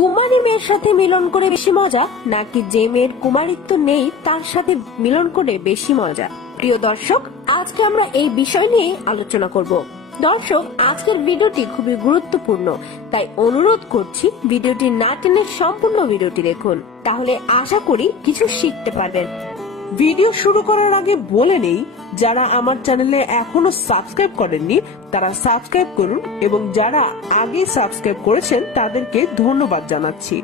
কুমারী মেয়ের সাথে মিলন করে বেশি মজা নাকি যে মেয়ের কুমারিত্ব নেই তার সাথে মিলন করে বেশি মজা? প্রিয় দর্শক, আজকে আমরা এই বিষয় নিয়ে আলোচনা করব। দর্শক, আজকের ভিডিওটি খুবই গুরুত্বপূর্ণ, তাই অনুরোধ করছি ভিডিওটি না টেনে সম্পূর্ণ ভিডিওটি দেখুন, তাহলে আশা করি কিছু শিখতে পারবেন। ভিডিও শুরু করার আগে বলে নেই, যারা আমার চ্যানেলে এখনো সাবস্ক্রাইব করেননি তারা সাবস্ক্রাইব করুন এবং যারা আগে সাবস্ক্রাইব করেছেন তাদেরকে ধন্যবাদ জানাচ্ছি।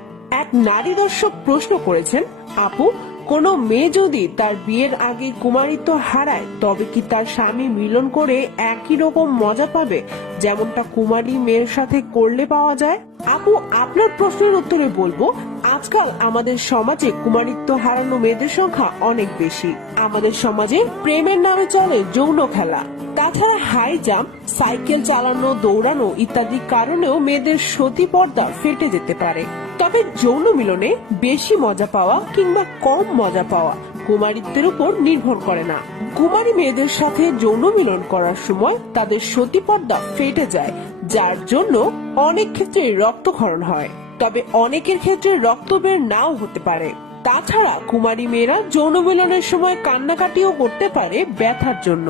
এক নারী দর্শক প্রশ্ন করেছেন, আপু, কোনো মেয়ে যদি তার বিয়ের আগে কুমারিত্ব হারায় তবে কি তার স্বামী মিলন করে একই রকম মজা পাবে যেমনটা কুমারী মেয়ের সাথে করলে পাওয়া যায়? আপু, আপনার প্রশ্নের উত্তরে বলবো, আজকাল আমাদের সমাজে কুমারিত্ব হারানো মেয়েদের সংখ্যা অনেক বেশি। আমাদের সমাজে প্রেমের নামে চলে যৌন খেলা, তাছাড়া হাই জাম্প, সাইকেল চালানো, দৌড়ানো ইত্যাদি কারণেও মেয়েদের সতী পর্দা ফেটে যেতে পারে। তবে যৌন মিলনে বেশি মজা পাওয়া কিংবা কম মজা পাওয়া কুমারিত্বের উপর নির্ভর করে না। কুমারী মেয়েদের সাথে যৌন মিলন করার সময় তাদের সতী পর্দা ফেটে যায়, যার জন্য অনেক ক্ষেত্রে রক্তক্ষরণ হয়। তবে অনেকের ক্ষেত্রে রক্ত বের নাও হতে পারে। তাছাড়া কুমারী মেয়েরা যৌন মিলনের সময় কান্নাকাটিও করতে পারে ব্যথার জন্য।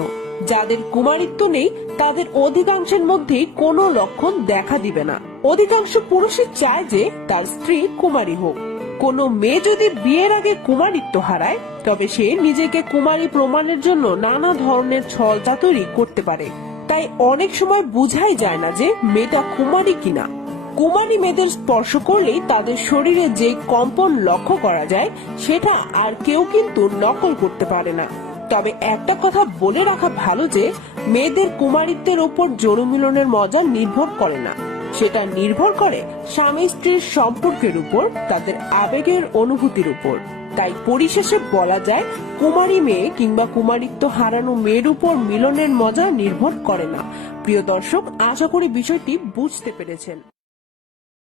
যাদের কুমারিত্ব নেই তাদের অধিকাংশের মধ্যেই কোনো লক্ষণ দেখা দিবে না। অধিকাংশ পুরুষই চায় যে তার স্ত্রী কুমারী হোক। কোনো মেয়ে যদি বিয়ের আগে কুমারিত্ব হারায় তবে সে নিজেকে কুমারী প্রমাণের জন্য নানা ধরনের ছল চাতুরি করতে পারে। তাই অনেক সময় বোঝাই যায় না যে মেয়েটা কুমারী কিনা। কুমারী মেয়েদের স্পর্শ করলেই তাদের শরীরে যে কম্পন লক্ষ্য করা যায় সেটা আর কেউ কিন্তু নকল করতে পারে না। তবে একটা কথা বলে রাখা ভালো যে মেয়েদের কুমারিত্বের উপর যৌন মিলনের মজা নির্ভর করে না, সেটা নির্ভর করে স্বামী স্ত্রীর সম্পর্কের উপর, তাদের আবেগের অনুভূতির উপর। তাই পরিশেষে বলা যায়, কুমারী মেয়ে কিংবা কুমারিত্ব হারানো মেয়ের উপর মিলনের মজা নির্ভর করে না। প্রিয় দর্শক, আশা করি বিষয়টি বুঝতে পেরেছেন।